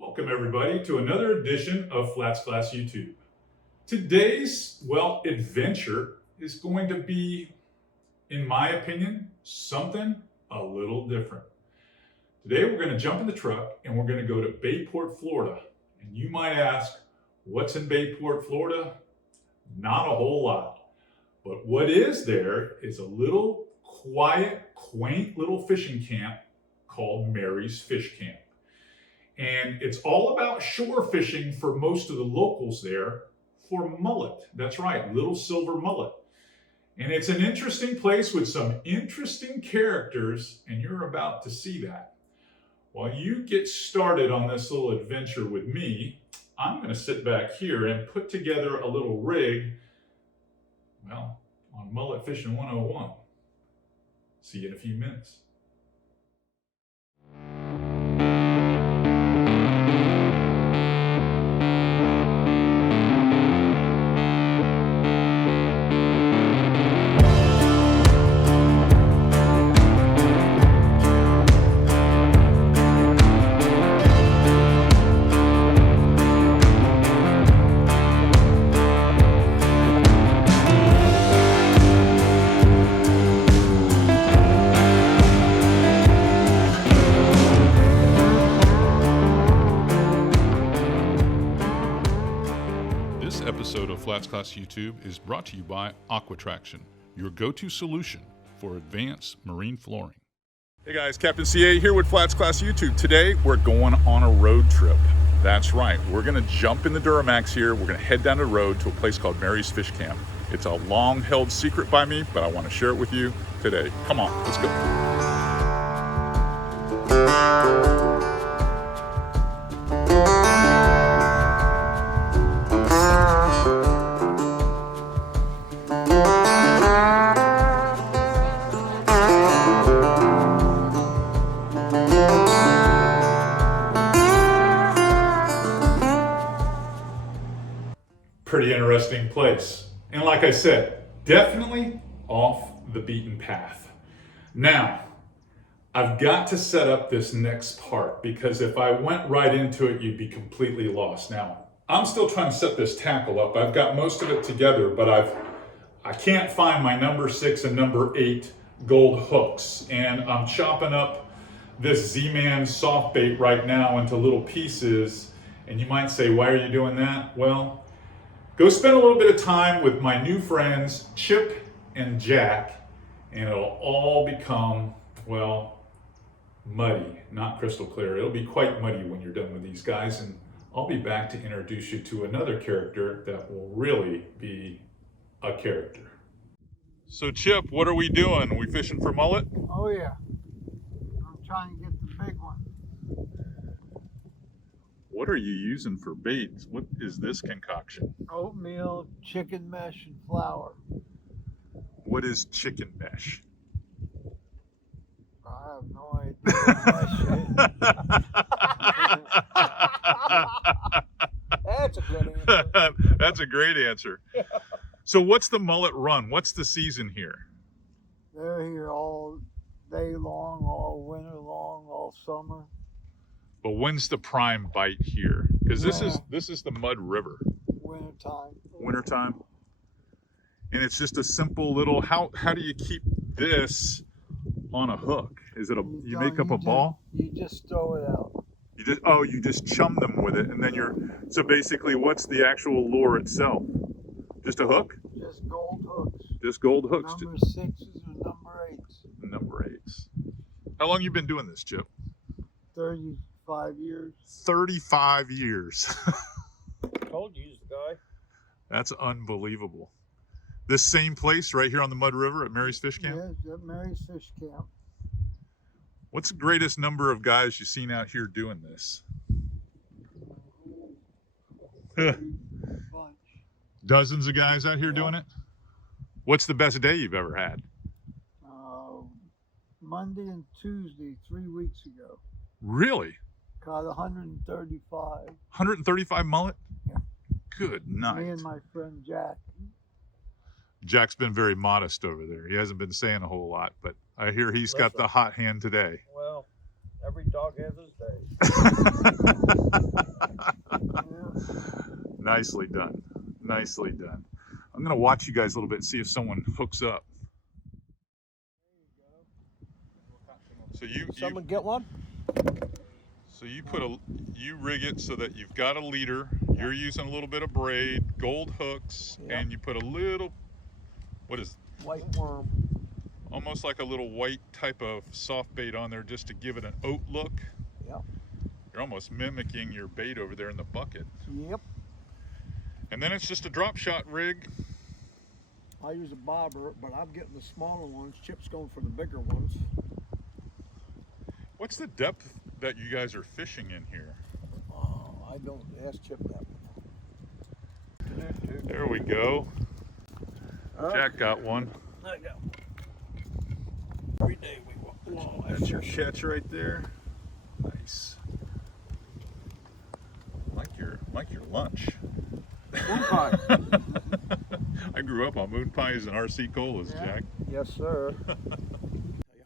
Welcome everybody to another edition of FlatsClass YouTube. Today's, adventure is going to be, in my opinion, something a little different. Today we're going to jump in the truck and we're going to go to Bayport, Florida. And you might ask, what's in Bayport, Florida? Not a whole lot. But what is there is a little quiet, quaint little fishing camp called Mary's Fish Camp. And it's all about shore fishing for most of the locals there for mullet. That's right, little silver mullet. And it's an interesting place with some interesting characters, and you're about to see that. While you get started on this little adventure with me, I'm going to sit back here and put together a little rig, on Mullet Fishing 101. See you in a few minutes. This episode of FlatsClass YouTube is brought to you by Aquatraction, your go-to solution for advanced marine flooring. Hey guys, Captain C.A. here with FlatsClass YouTube. Today we're going on a road trip. That's right, we're going to jump in the Duramax here. We're going to head down the road to a place called Mary's Fish Camp. It's a long-held secret by me, but I want to share it with you today. Come on, let's go. Pretty interesting place. And like I said, definitely off the beaten path. Now, I've got to set up this next part because if I went right into it, you'd be completely lost. Now, I'm still trying to set this tackle up. I've got most of it together, but I can't find my number 6 and number 8 gold hooks. And I'm chopping up this Z-Man soft bait right now into little pieces. And you might say, why are you doing that? Well, go spend a little bit of time with my new friends, Chip and Jack, and it'll all become, muddy, not crystal clear. It'll be quite muddy when you're done with these guys, and I'll be back to introduce you to another character that will really be a character. So Chip, what are we doing? Are we fishing for mullet? Oh yeah, I'm trying to get the big one. What are you using for bait? What is this concoction? Oatmeal, chicken mesh, and flour. What is chicken mesh? I have no idea. That's a good answer. That's a great answer. Yeah. So what's the mullet run? What's the season here? They're here all day long, all winter long, all summer. But when's the prime bite here? Because this is the Mud River. Wintertime. Wintertime. And it's just a simple little, how do you keep this on a hook? Is it you make up a ball? You just throw it out. You just chum them with it, and then so basically what's the actual lure itself? Just a hook? Just gold hooks. Just gold hooks. Number 6s or number 8s. Number 8s. How long you been doing this, Chip? 35 years. 35 years. Told you he's the guy. That's unbelievable. This same place right here on the Mud River at Mary's Fish Camp? Yes, at Mary's Fish Camp. What's the greatest number of guys you've seen out here doing this? Bunch. Dozens of guys out here doing it? What's the best day you've ever had? Monday and Tuesday, 3 weeks ago. Really? Caught 135. 135 mullet? Yeah. Good night. Me and my friend Jack. Jack's been very modest over there. He hasn't been saying a whole lot, but I hear he's got the hot hand today. Well, every dog has his day. Nicely done. Nicely done. I'm going to watch you guys a little bit and see if someone hooks up. So Someone get one? So you rig it so that you've got a leader. You're using a little bit of braid, gold hooks, and you put a little, what is White worm. almost like a little white type of soft bait on there just to give it an oat look. Yep. You're almost mimicking your bait over there in the bucket. Yep. And then it's just a drop shot rig. I use a bobber, but I'm getting the smaller ones. Chip's going for the bigger ones. What's the depth that you guys are fishing in here? Oh, I don't ask Chip that one. There we go. Jack got one. I got one. Every day we walk. Whoa, That's your catch right there. Nice. Like your lunch. moon pie. I grew up on moon pies and RC colas, Jack. Yes, sir. Tell you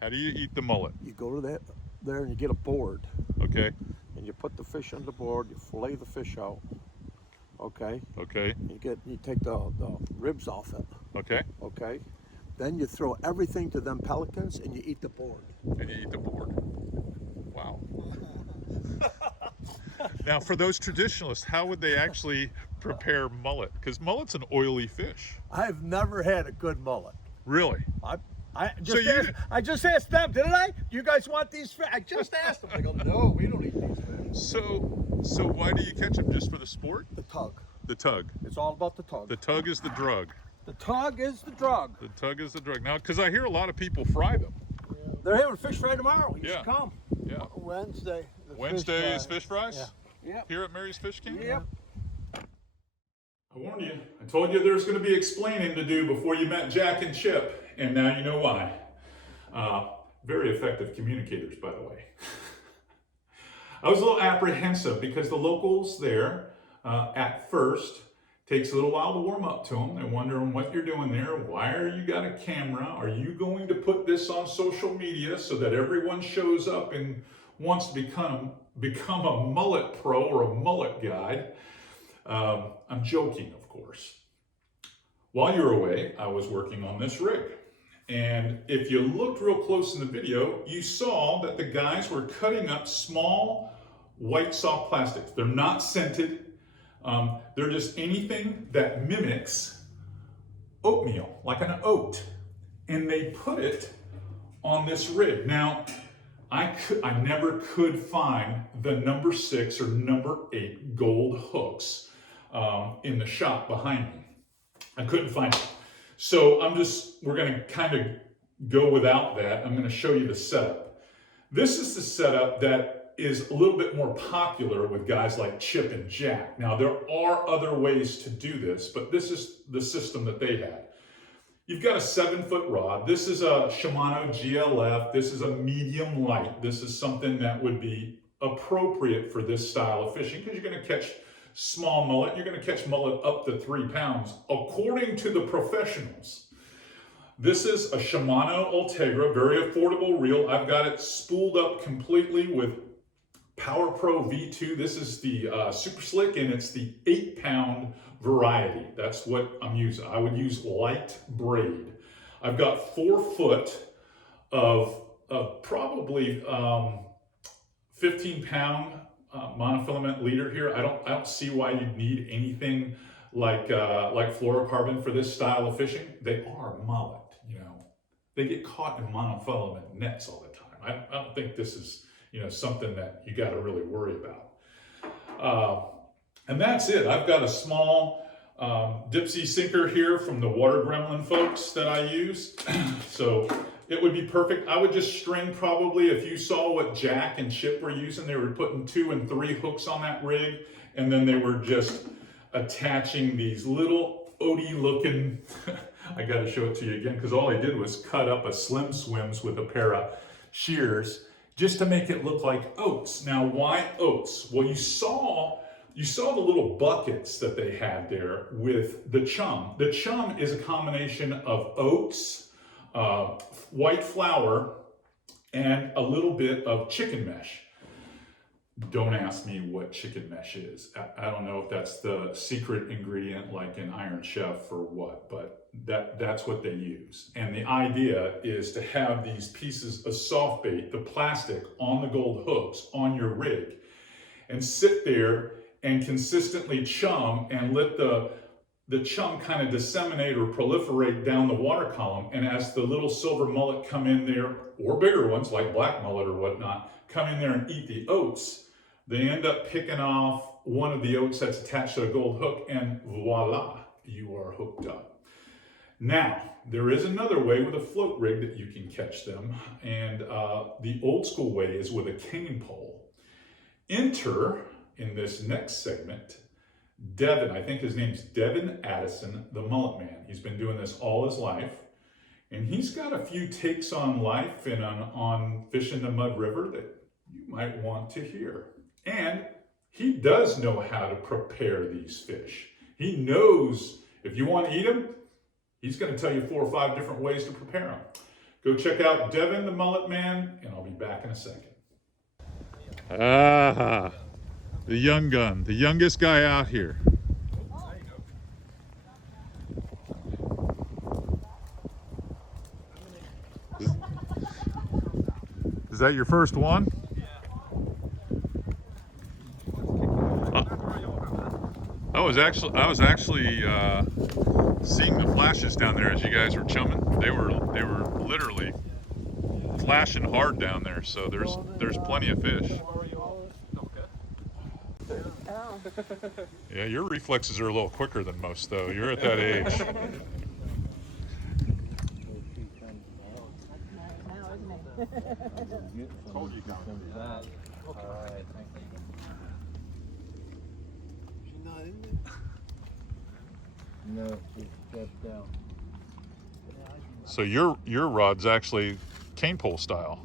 How do you eat the mullet? you go to that there and you get a board, Okay. and you put the fish on the board. You fillet the fish out. Okay. Okay. You take the ribs off it. Okay. Okay. Then you throw everything to them pelicans and you eat the board. And you eat the board. Wow. Now, for those traditionalists, how would they actually prepare mullet? Because mullet's an oily fish. I've never had a good mullet. Really? I just asked them, didn't I? You guys want these fish? I just asked them. They go, no, we don't eat these fish. So why do you catch them? Just for the sport? The tug. The tug. It's all about the tug. The tug is the drug. The tug is the drug. The tug is the drug. Now, because I hear a lot of people fry them. They're having fish fry tomorrow. You Yeah. should come. Yeah. Wednesday. Wednesday is fish fries? Yeah. Yep. Here at Mary's Fish Camp? Yep. I warned you. I told you there's going to be explaining to do before you met Jack and Chip, and now you know why. Very effective communicators, by the way. I was a little apprehensive because the locals there, at first, takes a little while to warm up to them. They're wondering what you're doing there. Why are you got a camera? Are you going to put this on social media so that everyone shows up and wants to become a mullet pro or a mullet guide? I'm joking, of course. While you were away, I was working on this rig. And if you looked real close in the video, you saw that the guys were cutting up small white soft plastics. They're not scented. They're just anything that mimics oatmeal, like an oat. And they put it on this rig. Now, I never could find the number 6 or number 8 gold hooks in the shop behind me. I couldn't find it. So we're gonna kind of go without that. I'm gonna show you the setup. This is the setup that is a little bit more popular with guys like Chip and Jack. Now, there are other ways to do this, but this is the system that they had. You've got a 7-foot rod. This is a Shimano GLF. This is a medium light. This is something that would be appropriate for this style of fishing because you're going to catch small mullet. You're going to catch mullet up to 3 pounds, according to the professionals. This is a Shimano Ultegra, very affordable reel. I've got it spooled up completely with Power Pro V2. This is the Super Slick, and it's the 8-pound variety. That's what I'm using. I would use light braid. I've got 4 foot of probably 15-pound monofilament leader here. I don't see why you'd need anything like fluorocarbon for this style of fishing. They are mullet, you know. They get caught in monofilament nets all the time. I don't think this is, something that you got to really worry about. And that's it. I've got a small Dipsy sinker here from the Water Gremlin folks that I use. So it would be perfect. I would just string probably, if you saw what Jack and Chip were using, they were putting 2 and 3 hooks on that rig, and then they were just attaching these little Odie looking, I got to show it to you again, because all they did was cut up a Slim Swims with a pair of shears just to make it look like oats. Now, why oats? Well, you saw the little buckets that they had there with the chum. The chum is a combination of oats, white flour, and a little bit of chicken mesh. Don't ask me what chicken mesh is. I don't know if that's the secret ingredient like in Iron Chef or what, but that's what they use. And the idea is to have these pieces of soft bait, the plastic on the gold hooks on your rig, and sit there and consistently chum and let the chum kind of disseminate or proliferate down the water column. And as the little silver mullet come in there, or bigger ones like black mullet or whatnot, come in there and eat the oats, they end up picking off one of the oats that's attached to a gold hook, and voila, you are hooked up. Now, there is another way with a float rig that you can catch them, and the old school way is with a cane pole. Enter, in this next segment, Devin. I think his name's Devin Addison, the Mullet Man. He's been doing this all his life, and he's got a few takes on life and on fishing the Mud River that you might want to hear. And he does know how to prepare these fish. He knows if you want to eat them, he's going to tell you 4 or 5 different ways to prepare them. Go check out Devin, the Mullet Man, and I'll be back in a second. Ah, the young gun, the youngest guy out here. Is that your first one? I was actually seeing the flashes down there as you guys were chumming. They were literally flashing hard down there. So there's plenty of fish. Yeah, your reflexes are a little quicker than most, though. You're at that age. No, she's stepped down. So your rod's actually cane pole style.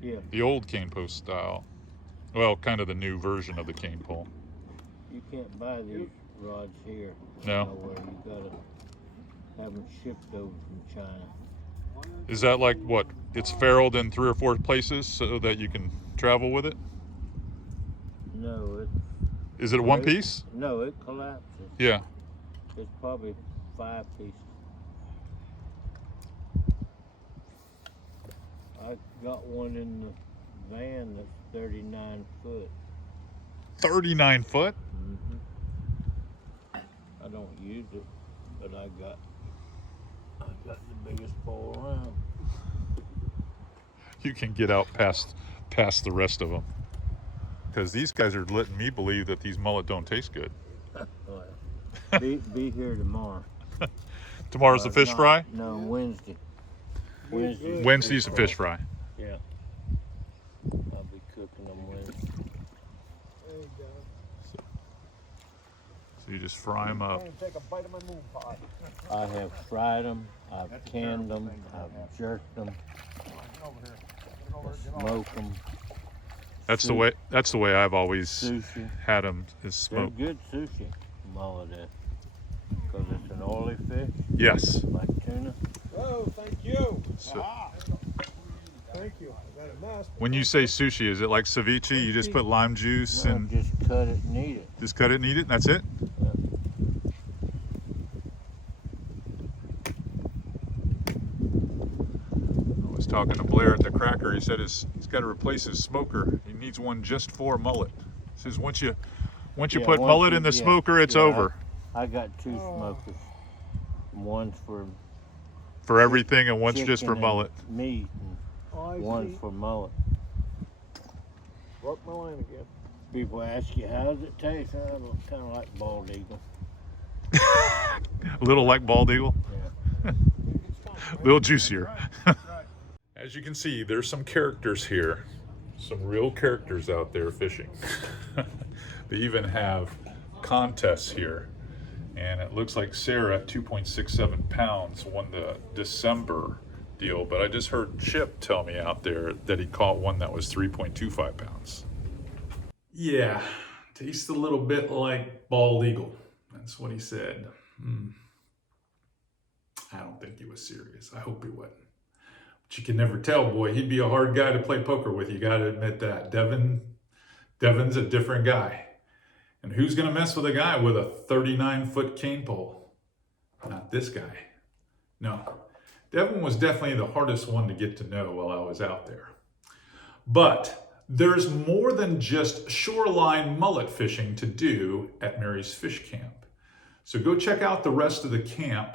Yeah. The old cane pole style. Well, kind of the new version of the cane pole. You can't buy these rods here. No. Nowhere. You gotta have them shipped over from China. Is that like what? It's ferruled in 3 or 4 places so that you can travel with it? No, it. Is it one piece? No, it collapses. Yeah. It's probably 5 pieces. I got one in the van that's 39 foot. 39 foot? Mm-hmm. I don't use it, but I got the biggest pole around. You can get out past the rest of them. Because these guys are letting me believe that these mullet don't taste good. Well, be here tomorrow. Tomorrow's the fish fry? No, Wednesday. Wednesday's the fish fry. Yeah. I'll be cooking them Wednesday. There you go. So you just fry them up. Take a bite of my moon pie. I have fried them, I've canned them, I've jerked them, smoked them. That's the way I've always Sushi. had them, is smoked. They're good sushi, mullet is, because it's an oily fish, Yes. like tuna. Oh, thank you. So, Thank you. I got a mess. when you say sushi, is it like ceviche? You just put lime juice No, and just cut it and eat it. just cut it and eat it, and that's it? I was talking to Blair at the Cracker. He said he's got to replace his smoker. He needs one just for mullet. He says once you Yeah, put once mullet you- in the yeah, smokers, it's yeah, over. I got 2 smokers. One's For everything, and one's just for chicken and mullet. meat, Oh, I and one's see. for mullet. Broke my line again. People ask you, how does it taste? I look kind of like bald eagle. A little like bald eagle. Yeah. A little juicier. As you can see, there's some characters here, some real characters out there fishing. They even have contests here, and it looks like Sarah at 2.67 pounds won the December deal, but I just heard Chip tell me out there that he caught one that was 3.25 pounds. Yeah, tastes a little bit like bald eagle. That's what he said. I don't think he was serious. I hope he wasn't. But you can never tell, boy. He'd be a hard guy to play poker with. You got to admit that. Devin Devin's a different guy. And who's going to mess with a guy with a 39-foot cane pole? Not this guy. No. Devin was definitely the hardest one to get to know while I was out there. But there's more than just shoreline mullet fishing to do at Mary's Fish Camp. So go check out the rest of the camp,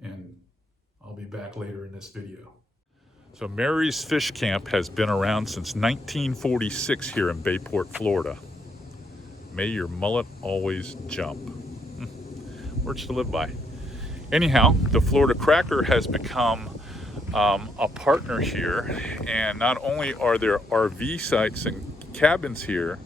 and I'll be back later in this video. So Mary's Fish Camp has been around since 1946 here in Bayport, Florida. May your mullet always jump. Words to live by. Anyhow, the Florida Cracker has become a partner here, and not only are there RV sites and cabins here,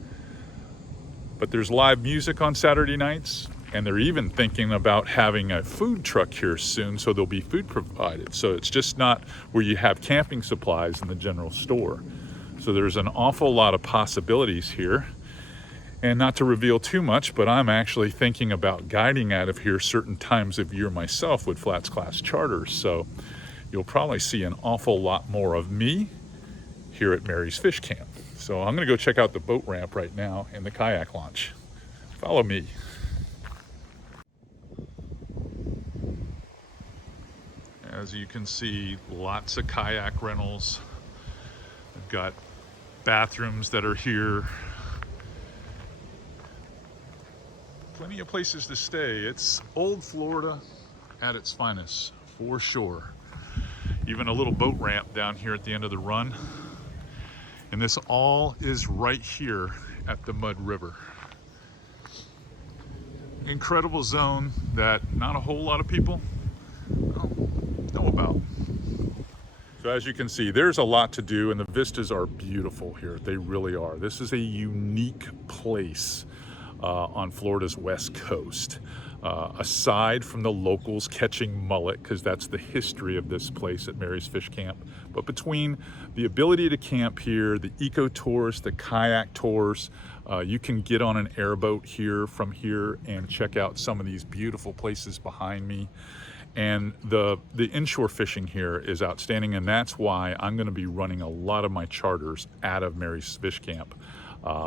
but there's live music on Saturday nights, and they're even thinking about having a food truck here soon, so there'll be food provided. So it's just not where you have camping supplies in the general store. So there's an awful lot of possibilities here. And not to reveal too much, but I'm actually thinking about guiding out of here certain times of year myself with FlatsClass charters. So you'll probably see an awful lot more of me here at Mary's Fish Camp. So I'm gonna go check out the boat ramp right now and the kayak launch. Follow me. As you can see, lots of kayak rentals. We've got bathrooms that are here. Plenty of places to stay. It's old Florida at its finest, for sure. Even a little boat ramp down here at the end of the run. And this all is right here at the Mud River. Incredible zone that not a whole lot of people know about. So as you can see, there's a lot to do, and the vistas are beautiful here. They really are. This is a unique place on Florida's west coast. Aside from the locals catching mullet, because that's the history of this place at Mary's Fish Camp, but between the ability to camp here, the eco tours, the kayak tours, you can get on an airboat here from here and check out some of these beautiful places behind me. And the inshore fishing here is outstanding, and that's why I'm going to be running a lot of my charters out of Mary's Fish Camp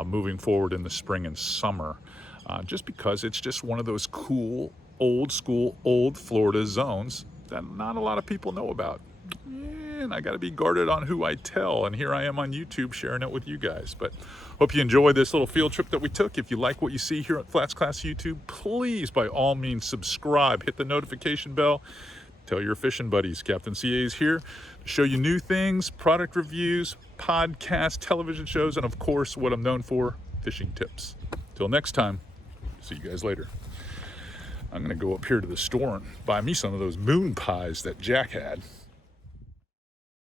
moving forward in the spring and summer, just because it's just one of those cool, old school, old Florida zones that not a lot of people know about. And I got to be guarded on who I tell, and here I am on YouTube sharing it with you guys. But hope you enjoy this little field trip that we took. If you like what you see here at FlatsClass YouTube, please by all means subscribe, hit the notification bell, tell your fishing buddies. Captain C.A. is here to show you new things, product reviews, podcasts, television shows, and of course what I'm known for, fishing tips. Till next time, see you guys later. I'm gonna go up here to the store and buy me some of those moon pies that Jack had.